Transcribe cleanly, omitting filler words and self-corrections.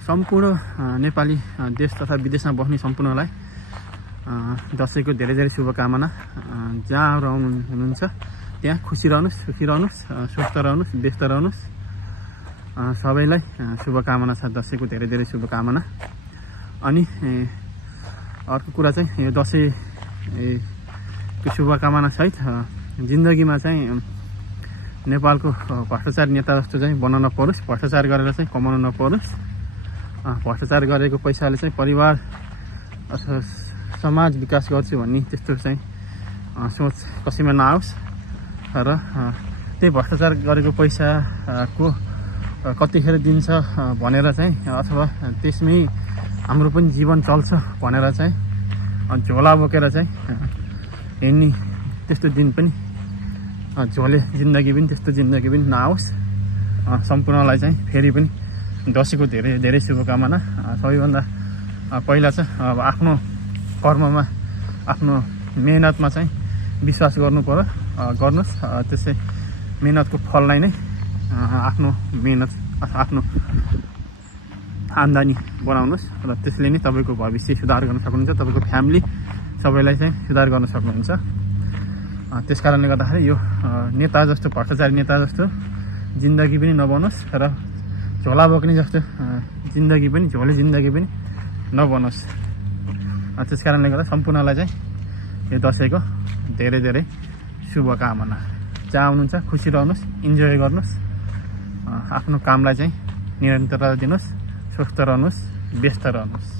सम्पूर्ण नेपाली देश तथा विदेशमा बस्ने सम्पूर्णलाई दसैँको धेरै धेरै शुभकामना। जहाँ हुनुहुन्छ त्यहाँ खुसी रहनुहोस्, सुखी रहनुहोस्, स्वस्थ रहनुहोस्, व्यस्त रहनुहोस्। सबैलाई शुभकामना छ, दसैँको धेरै धेरै शुभकामना। अनि अर्को कुरा चाहिँ यो दसैँको शुभकामना सहित जिन्दगीमा चाहिँ नेपालको भ्रष्टाचारी नेता जस्तो चाहिँ बन्न नपरोस्, भ्रष्टाचार गरेर चाहिँ कमाउन नपरोस्। भ्रष्टाचार गरेको पैसाले चाहिँ परिवार अथवा समाज विकास गर्छु भन्ने त्यस्तो चाहिँ सोच कसैमा नआओस् र त्यही भ्रष्टाचार गरेको पैसाको कतिखेर दिन्छ भनेर चाहिँ अथवा त्यसमै हाम्रो पनि जीवन चल्छ भनेर चाहिँ झोला बोकेर चाहिँ हिँड्ने त्यस्तो दिन पनि झोले जिन्दगी पनि त्यस्तो जिन्दगी पनि नआओस्। सम्पूर्णलाई चाहिँ फेरि पनि दसैँको धेरै धेरै शुभकामना। सबैभन्दा पहिला चाहिँ अब आफ्नो कर्ममा आफ्नो मेहनतमा चाहिँ विश्वास गर्नु पर्यो, गर्नुहोस्। त्यसै मेहनतको फललाई नै आफ्नो मेहनत आफ्नो आम्दानी बनाउनुहोस् र त्यसले नै तपाईँको भविष्य सुधार गर्न सक्नुहुन्छ, तपाईँको फ्यामिली सबैलाई चाहिँ सुधार गर्न सक्नुहुन्छ। त्यस कारणले गर्दाखेरि यो नेता जस्तो भ्रष्टाचारी नेता जस्तो जिन्दगी पनि नबनोस् र झोला बोक्ने जस्तो जिन्दगी पनि झोले जिन्दगी पनि नबनोस्। त्यस कारणले गर्दा सम्पूर्णलाई चाहिँ यो दसैँको धेरै धेरै शुभकामना। जहाँ आउनुहुन्छ खुसी रहनुहोस्, इन्जोय गर्नुहोस्, आफ्नो कामलाई चाहिँ निरन्तरता दिनुहोस्, स्वस्थ रहनुहोस्, व्यस्त रहनुहोस्।